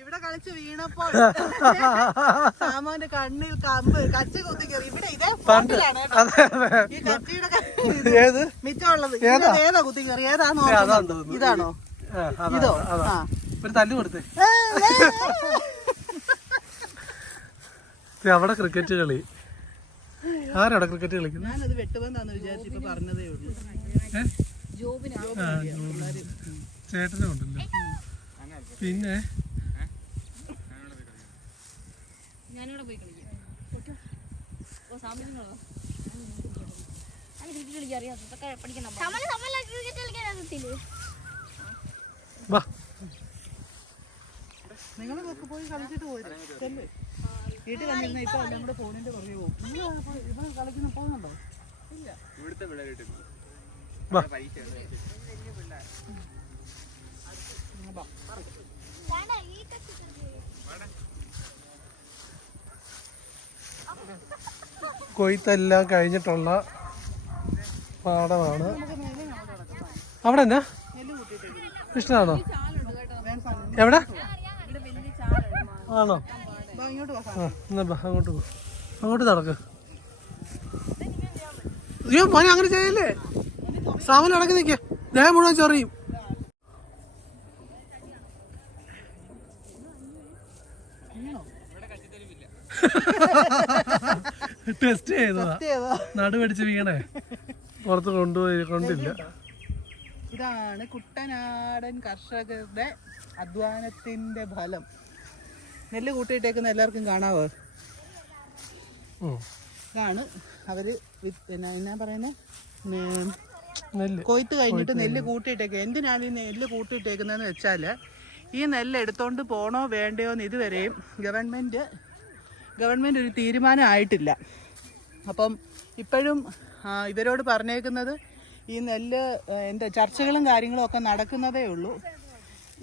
ഇവിടെ കളിച്ച് വീണപ്പോൾ സാമാന്റെ കണ്ണിൽ കമ്പ് കച്ച കുത്തി കയറി ഇവിടെ ഇതേ അതെ ഈ കച്ചിയുടെ മിച്ചമുള്ളത്. ഏതാ? ഏതാ കുത്തി കയറി ഏതാന്ന് ഏ, അതാന്ന് ഓർക്കുന്നുണ്ടോ? തോന്നുന്നു. ഇതാണോ? ഇതോ? ഒരു തല്ല് കൊടുത്തേ. അവിടെ ക്രിക്കറ്റ് കളി. ആരവിടെ ക്രിക്കറ്റ് കളിക്കുന്നത്? ഞാനത് വെട്ടുബന്ധാന്ന് വിചാരിച്ചു ഇപ്പൊ പറഞ്ഞതേ ഉള്ളൂ. ജോബിന്. ചേട്ടനും ഉണ്ടല്ലോ പിന്നെ? ഞാനിവിടെ പോയി കളിക്കാം. ഓ ക്രിക്കറ്റ് കളിക്കാൻ അറിയാം അതൊക്കെ പഠിക്കണം നിങ്ങളൊക്കെ പോയി കളിച്ചിട്ട് പോയത് വീട്ടിൽ വന്നിരുന്ന ഇപ്പൊ കൂടെ ഫോണിന്റെ പുറകെ പോകും. ഇവിടെ കളിക്കുന്ന പോകുന്നുണ്ടോ വാ കൊയ്ത്തെല്ലാം കഴിഞ്ഞിട്ടുള്ള പാടമാണ് അവിടെ എന്നാ? ഇഷ്ടമാണോ എവിടെ? ആണോ? വാ, ഇങ്ങോട്ട് വാ. എന്നാ അങ്ങോട്ട് പോ. അങ്ങോട്ട് നടക്ക്. അയ്യോ മോനെ അങ്ങനെ ചെയ്യല്ലേ? സാമൻ അടക്കി നിൽക്കുക ദേഹം മുഴുവൻ ചൊറിയും. ടെസ്റ്റ് ചെയ്തതാ? നടുവടിച്ച് വീണേ. പുറത്ത് കൊണ്ടുപോയി കൊണ്ടില്ല. ഇതാണ് കുട്ടനാടൻ കർഷകരുടെ അധ്വാനത്തിന്റെ ഫലം. നെല്ല് കൂട്ടിയിട്ടേക്കുന്ന എല്ലാവർക്കും കാണാവോ? ഇതാണ് അവർ എന്നാ പറയുന്നത് കൊയ്ത്ത് കഴിഞ്ഞിട്ട് നെല്ല് കൂട്ടിയിട്ടേക്കുക എന്തിനാണ് ഈ നെല്ല് കൂട്ടിയിട്ടേക്കുന്നതെന്ന് വെച്ചാൽ ഈ നെല്ല് എടുത്തോണ്ട് പോണോ വേണ്ടയോ എന്ന് ഇതുവരെയും ഗവൺമെന്റ് ഗവൺമെന്റ് ഒരു തീരുമാനം ആയിട്ടില്ല അപ്പം ഇപ്പോഴും ഇവരോട് പറഞ്ഞേക്കുന്നത് ഈ നെല്ല് എന്താ ചർച്ചകളും കാര്യങ്ങളും ഒക്കെ നടക്കുന്നതേ ഉള്ളൂ.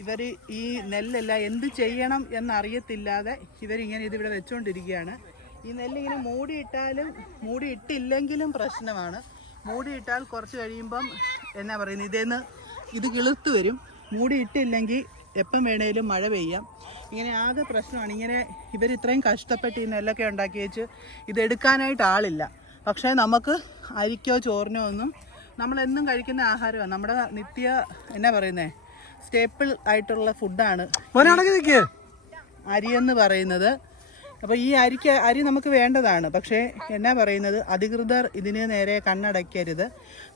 ഇവർ ഈ നെല്ലെല്ലാം എന്ത് ചെയ്യണം എന്നറിയത്തില്ലാതെ ഇവരിങ്ങനെ ഇതിവിടെ വെച്ചുകൊണ്ടിരിക്കുകയാണ് ഈ നെല്ലിങ്ങനെ മൂടിയിട്ടാലും മൂടിയിട്ടില്ലെങ്കിലും പ്രശ്നമാണ്. മൂടിയിട്ടാൽ കുറച്ച് കഴിയുമ്പം എന്നാ പറയുന്നത് ഇതേന്ന് ഇത് കിളുത്ത് വരും. മൂടിയിട്ടില്ലെങ്കിൽ എപ്പം വേണേലും മഴ പെയ്യാം. ഇങ്ങനെ ആകെ പ്രശ്നമാണ്. ഇങ്ങനെ ഇവർ ഇത്രയും കഷ്ടപ്പെട്ട് ഈ നെല്ലൊക്കെ ഉണ്ടാക്കി വെച്ച് ഇതെടുക്കാനായിട്ട് ആളില്ല. പക്ഷേ നമുക്ക് അരിക്കോ ചോറിനോ ഒന്നും നമ്മളെന്നും കഴിക്കുന്ന ആഹാരമാണ്. നമ്മുടെ നിത്യ എന്നാ പറയുന്നേ? സ്റ്റേപ്പിൾ ആയിട്ടുള്ള ഫുഡാണ് അരിയെന്ന് പറയുന്നത്. അപ്പോൾ ഈ അരിക്ക് അരി നമുക്ക് വേണ്ടതാണ്. പക്ഷേ എന്നാ പറയുന്നത്? അധികൃതർ ഇതിന് നേരെ കണ്ണടയ്ക്കരുത്.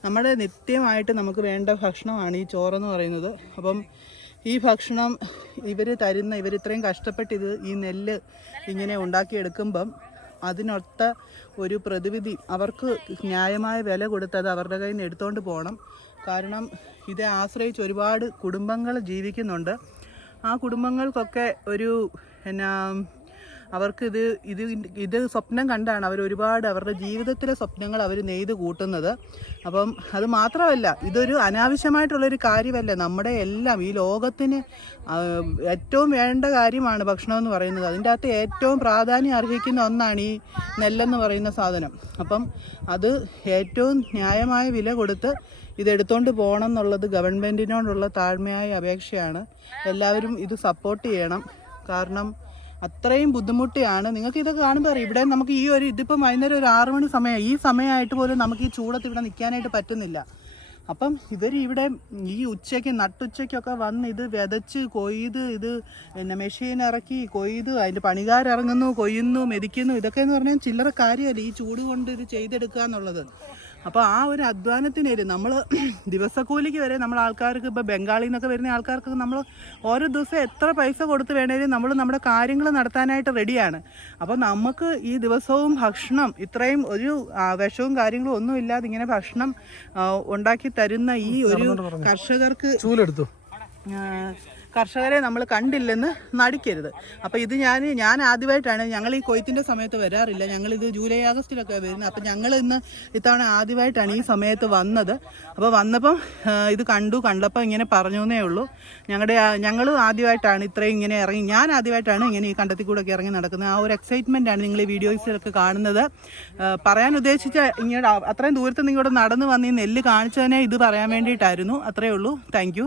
നമ്മുടെ നിത്യമായിട്ട് നമുക്ക് വേണ്ട ഭക്ഷണമാണ് ഈ ചോറെന്ന് പറയുന്നത്. അപ്പം ഈ ഭക്ഷണം ഇവർ തരുന്ന ഇവർ ഇത്രയും കഷ്ടപ്പെട്ട് ഇത് ഈ നെല്ല് ഇങ്ങനെ ഉണ്ടാക്കിയെടുക്കുമ്പം അതിനൊത്ത ഒരു പ്രതിവിധി അവർക്ക് ന്യായമായ വില കൊടുത്തത് അവരുടെ കയ്യിൽ നിന്ന് എടുത്തുകൊണ്ട് പോകണം കാരണം ഇതെ ആശ്രയിച്ച് ഒരുപാട് കുടുംബങ്ങൾ ജീവിക്കുന്നുണ്ട്. ആ കുടുംബങ്ങൾക്കൊക്കെ ഒരു എന്നാ അവർക്ക് ഇത് ഇത് ഇത് സ്വപ്നം കണ്ടാണ് അവർ ഒരുപാട് അവരുടെ ജീവിതത്തിലെ സ്വപ്നങ്ങൾ അവർ നെയ്ത് കൂട്ടുന്നത്. അപ്പം അത് മാത്രമല്ല ഇതൊരു അനാവശ്യമായിട്ടുള്ളൊരു കാര്യമല്ല. നമ്മുടെ എല്ലാം ഈ ലോകത്തിന് ഏറ്റവും വേണ്ട കാര്യമാണ് ഭക്ഷണം എന്ന് പറയുന്നത്. അതിന്റെ അകത്ത് ഏറ്റവും പ്രാധാന്യം അർഹിക്കുന്ന ഒന്നാണ് ഈ നെല്ലെന്ന് പറയുന്ന സാധനം. അപ്പം അത് ഏറ്റവും ന്യായമായ വില കൊടുത്ത് ഇതെടുത്തോണ്ട് പോകണം എന്നുള്ളത് ഗവൺമെന്റിനോടുള്ള താഴ്മയായ അപേക്ഷയാണ്. എല്ലാവരും ഇത് സപ്പോർട്ട് ചെയ്യണം. കാരണം അത്രയും ബുദ്ധിമുട്ടിയാണ്. നിങ്ങൾക്ക് ഇതൊക്കെ കാണുമ്പോൾ അറിയാം. ഇവിടെ നമുക്ക് ഈ ഒരു ഇതിപ്പം വൈകുന്നേരം ഒരു ആറ് മണി സമയം ഈ സമയമായിട്ട് പോലും നമുക്ക് ഈ ചൂടത്ത് ഇവിടെ നിൽക്കാനായിട്ട് പറ്റുന്നില്ല. അപ്പം ഇവർ ഇവിടെ ഈ ഉച്ചയ്ക്ക് നട്ടുച്ചയ്ക്കൊക്കെ വന്ന് ഇത് വിതച്ച് കൊയ്ത് ഇത് പിന്നെ മെഷീൻ ഇറക്കി കൊയ്ത് അതിന്റെ പണികാരിറങ്ങുന്നു കൊയ്യുന്നു മെതിക്കുന്നു. ഇതൊക്കെ എന്ന് പറഞ്ഞാൽ ചില്ലറ കാര്യമല്ല. ഈ ചൂട് കൊണ്ട് ഇത് ചെയ്തെടുക്കുക എന്നുള്ളത്. അപ്പോൾ ആ ഒരു അധ്വാനത്തിനേര് നമ്മൾ ദിവസക്കൂലിക്ക് വരെ നമ്മൾ ആൾക്കാർക്ക് ഇപ്പോൾ ബംഗാളിൽ നിന്നൊക്കെ വരുന്ന ആൾക്കാർക്ക് നമ്മൾ ഓരോ ദിവസം എത്ര പൈസ കൊടുത്ത് വേണേലും നമ്മൾ നമ്മുടെ കാര്യങ്ങൾ നടത്താനായിട്ട് റെഡിയാണ്. അപ്പോൾ നമുക്ക് ഈ ദിവസവും ഭക്ഷണം ഇത്രയും ഒരു വിഷവും കാര്യങ്ങളും ഒന്നും ഇല്ലാതെ ഇങ്ങനെ ഭക്ഷണം ഉണ്ടാക്കി തരുന്ന ഈ ഒരു കർഷകർക്ക് ചൂലെടുത്തു. കർഷകരെ നമ്മൾ കണ്ടില്ലെന്ന് നടിക്കരുത്. അപ്പോൾ ഇത് ഞാൻ ഞാൻ ആദ്യമായിട്ടാണ് ഞങ്ങൾ ഈ കൊയ്ത്തിന്റെ സമയത്ത് വരാറില്ല. ഞങ്ങൾ ഇത് ജൂലൈ ആഗസ്റ്റിലൊക്കെ വരുന്നത്. അപ്പം ഞങ്ങൾ ഇന്ന് ഇത്തവണ ആദ്യമായിട്ടാണ് ഈ സമയത്ത് വന്നത്. അപ്പോൾ വന്നപ്പം ഇത് കണ്ടു. കണ്ടപ്പോൾ ഇങ്ങനെ പറഞ്ഞു എന്നേ ഉള്ളൂ. ഞങ്ങളുടെ ഞങ്ങൾ ആദ്യമായിട്ടാണ് ഇത്രയും ഇങ്ങനെ ഇറങ്ങി ഞാൻ ആദ്യമായിട്ടാണ് ഇങ്ങനെ ഈ കണ്ടത്തിൽ കൂടെ ഒക്കെ ഇറങ്ങി നടക്കുന്നത്. ആ ഒരു എക്സൈറ്റ്മെന്റാണ് നിങ്ങൾ ഈ വീഡിയോസിലൊക്കെ കാണുന്നത്. പറയാൻ ഉദ്ദേശിച്ച ഇങ്ങോട്ട് അത്രയും ദൂരത്ത് നിങ്ങോട്ട് നടന്നു വന്ന് ഈ നെല്ല് കാണിച്ചതിനെ ഇത് പറയാൻ വേണ്ടിയിട്ടായിരുന്നു. അത്രയേ ഉള്ളൂ. താങ്ക്